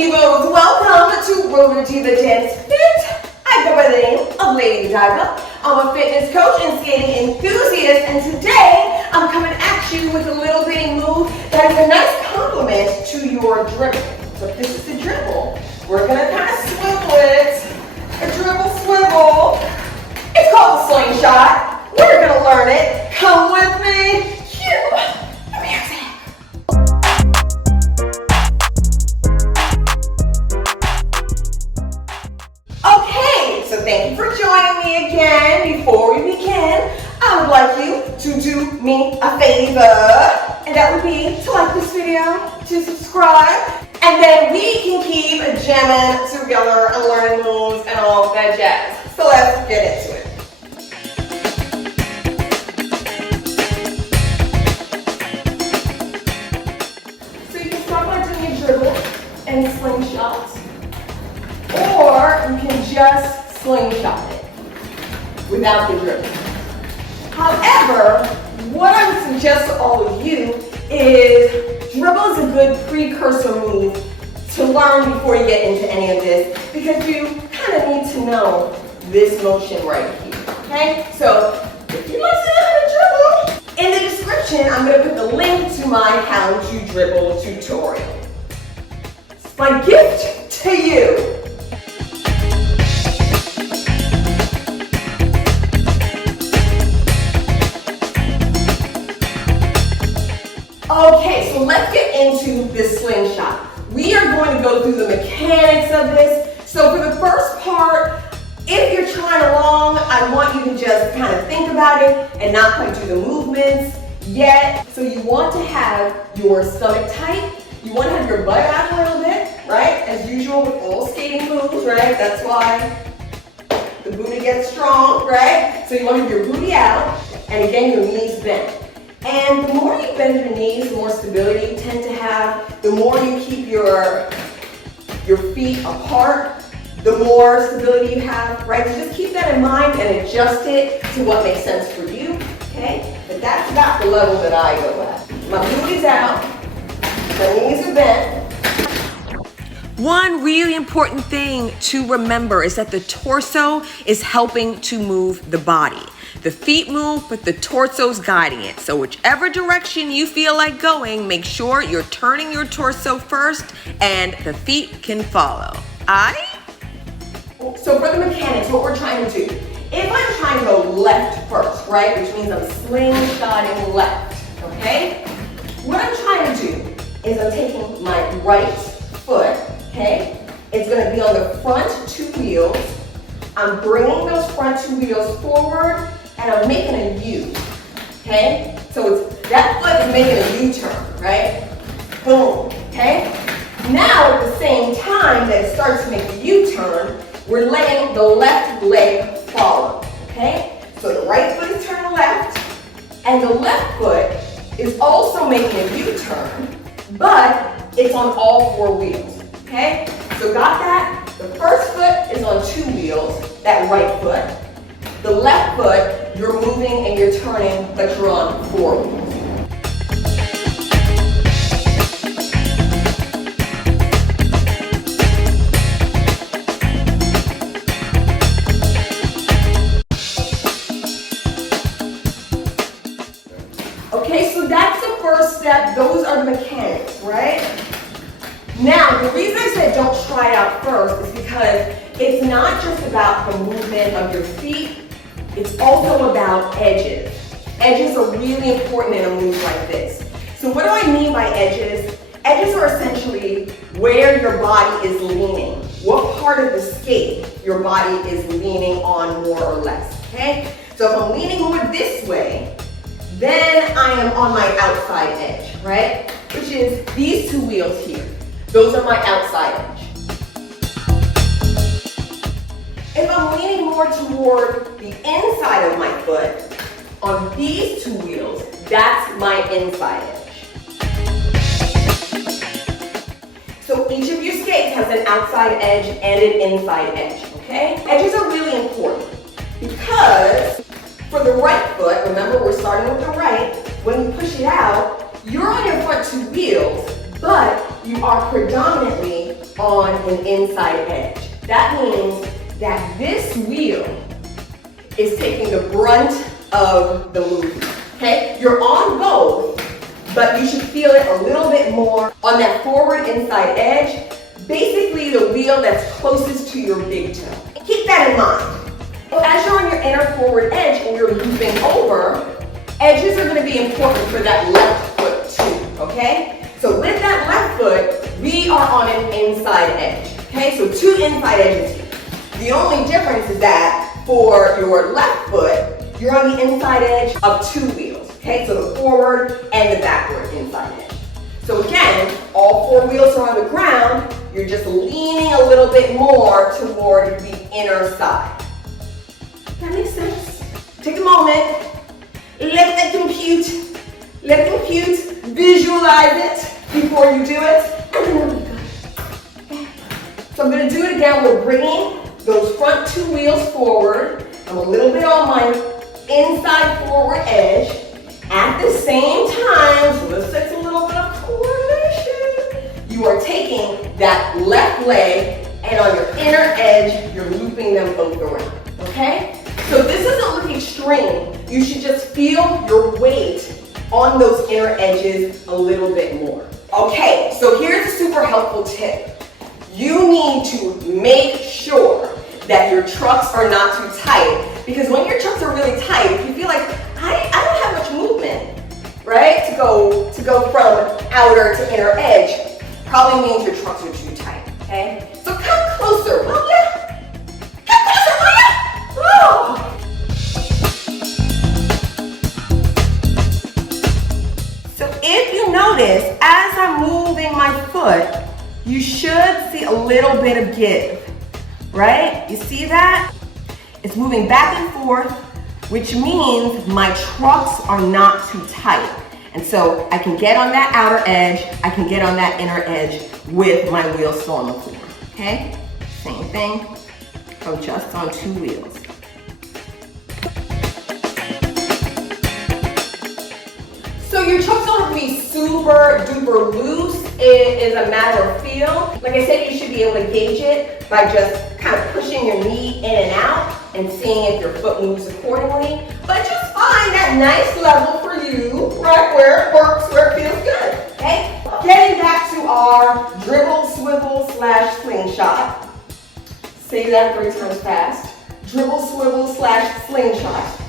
Divos, welcome to Adjust Vid. I go by the name of Lady Diva. I'm a fitness coach and skating enthusiast, and today I'm coming at you with a little bitty move that is a nice complement to your dribble. So this is the dribble. We're gonna kind of swivel it. A dribble swivel. It's called the Sling Shot. We're gonna learn it. Come with me. So thank you for joining me again. Before we begin, I would like you to do me a favor, and that would be to like this video, to subscribe, and then we can keep jamming together and learning moves and all that jazz. So let's get into it. So you can start by doing your dribble and sling shots, or you can just sling shot it without the dribble. However, what I would suggest to all of you is dribble is a good precursor move to learn before you get into any of this, because you kind of need to know this motion right here. Okay? So if you'd like to learn how to dribble, in the description I'm going to put the link to my how to dribble tutorial. It's my gift to you. Okay, so let's get into this sling shot. We are going to go through the mechanics of this. So for the first part, if you're trying along, I want you to just kind of think about it and not quite do the movements yet. So you want to have your stomach tight. You want to have your butt out a little bit, right? As usual with all skating moves, right? That's why the booty gets strong, right? So you want to have your booty out, and again, your knees bent. And the more you bend your knees, the more stability you tend to have. The more you keep your feet apart, the more stability you have, right? So just keep that in mind and adjust it to what makes sense for you, okay? But that's about the level that I go at. My booty's out, my knees are bent. One really important thing to remember is that the torso is helping to move the body. The feet move, but the torso's guiding it. So whichever direction you feel like going, make sure you're turning your torso first and the feet can follow. So for the mechanics, what we're trying to do, if I'm trying to go left first, right, which means I'm slingshotting left, okay? What I'm trying to do is I'm taking my right foot, okay? It's gonna be on the front two wheels. I'm bringing those front two wheels forward, and I'm making a U, okay? So that foot is making a U-turn, right? Boom, okay? Now at the same time that it starts to make a U-turn, we're letting the left leg follow, okay? So the right foot is turning left, and the left foot is also making a U-turn, but it's on all four wheels, okay? So got that? The first foot is on two wheels, that right foot. The left foot, you're moving and you're turning, but you're on four wheels. Okay, so that's the first step. Those are the mechanics, right? Now, the reason I said don't try it out first is because it's not just about the movement of your feet, it's also about edges. Edges are really important in a move like this. So what do I mean by edges? Edges are essentially where your body is leaning. What part of the skate your body is leaning on more or less, okay? So if I'm leaning more this way, then I am on my outside edge, right? Which is these two wheels here. Those are my outside edge. If I'm leaning more toward the inside of my foot, on these two wheels, that's my inside edge. So each of your skates has an outside edge and an inside edge, okay? Edges are really important because for the right foot, remember we're starting with the right, when you push it out, you're on your front two wheels, but you are predominantly on an inside edge. That means that this wheel is taking the brunt of the movement, okay? You're on both, but you should feel it a little bit more on that forward inside edge, basically the wheel that's closest to your big toe. Keep that in mind. So as you're on your inner forward edge and you're looping over, edges are gonna be important for that left foot too, okay? So with that left foot, we are on an inside edge, okay? So two inside edges here. The only difference is that for your left foot, you're on the inside edge of two wheels, okay? So the forward and the backward inside edge. So again, all four wheels are on the ground, you're just leaning a little bit more toward the inner side. That makes sense? Take a moment, let it compute, visualize it before you do it, and then we'll be good. Okay. So I'm gonna do it again. We're bringing those front two wheels forward. I'm a little bit on my inside forward edge. At the same time, so this takes a little bit of coordination. You are taking that left leg, and on your inner edge, you're looping them both around, okay? So this doesn't look extreme. You should just feel your weight on those inner edges a little bit more. Okay, so here's a super helpful tip. You need to make sure that your trucks are not too tight, because when your trucks are really tight, you feel like, I don't have much movement, right? To go from outer to inner edge, probably means your trucks are too tight, okay? So come closer, will ya? Come closer, will ya? Oh. So if you notice, as I'm moving my foot, you should see a little bit of give, right? You see that? It's moving back and forth, which means my trucks are not too tight. And so I can get on that outer edge, I can get on that inner edge with my wheels still on the floor, okay? Same thing, so just on two wheels. So your trucks don't have to be super duper loose. It is a matter of feel. Like I said, you should be able to gauge it by just kind of pushing your knee in and out and seeing if your foot moves accordingly. But just find that nice level for you, right where it works, where it feels good, okay? Getting back to our dribble, swivel, / sling shot. Say that 3 times fast. Dribble, swivel, / sling shot.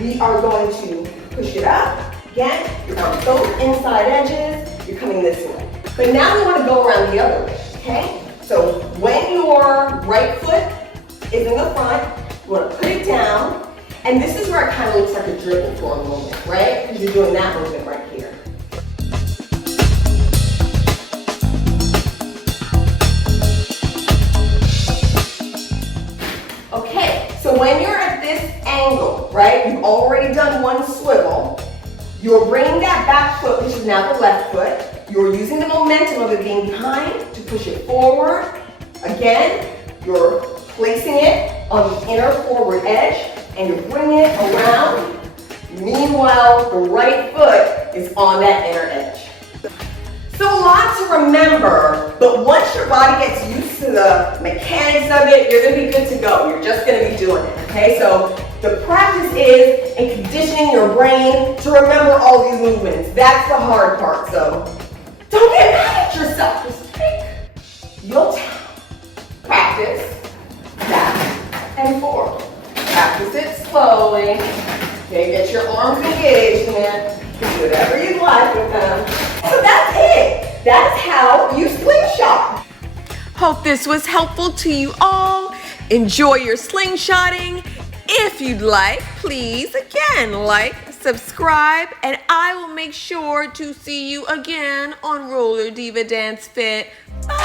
We are going to push it up. Again, you're on both inside edges, you're coming this way. But now we want to go around the other way, okay? So when your right foot is in the front, you want to put it down, and this is where it kind of looks like a dribble for a moment, right? Because you're doing that movement right here. Okay, so when you're at this angle, right, you've already done one swivel, you're bringing that back foot, which is now the left foot. You're using the momentum of it being behind to push it forward. Again, you're placing it on the inner forward edge and you're bringing it around. Meanwhile, the right foot is on that inner edge. So a lot to remember, but once your body gets used to the mechanics of it, you're gonna be good to go. You're just gonna be doing it, okay? So the practice is in conditioning your brain to remember all these movements. That's the hard part, so don't get mad at yourself. Just take your time. Practice back and forth. Practice it slowly. Okay, get your arms engaged in it. Do whatever you like with them. So that's it. That's how you sling shot. Hope this was helpful to you all. Enjoy your slingshotting. If you'd like, please, again, like, subscribe, and I will make sure to see you again on Roller Diva Dance Fit. Bye.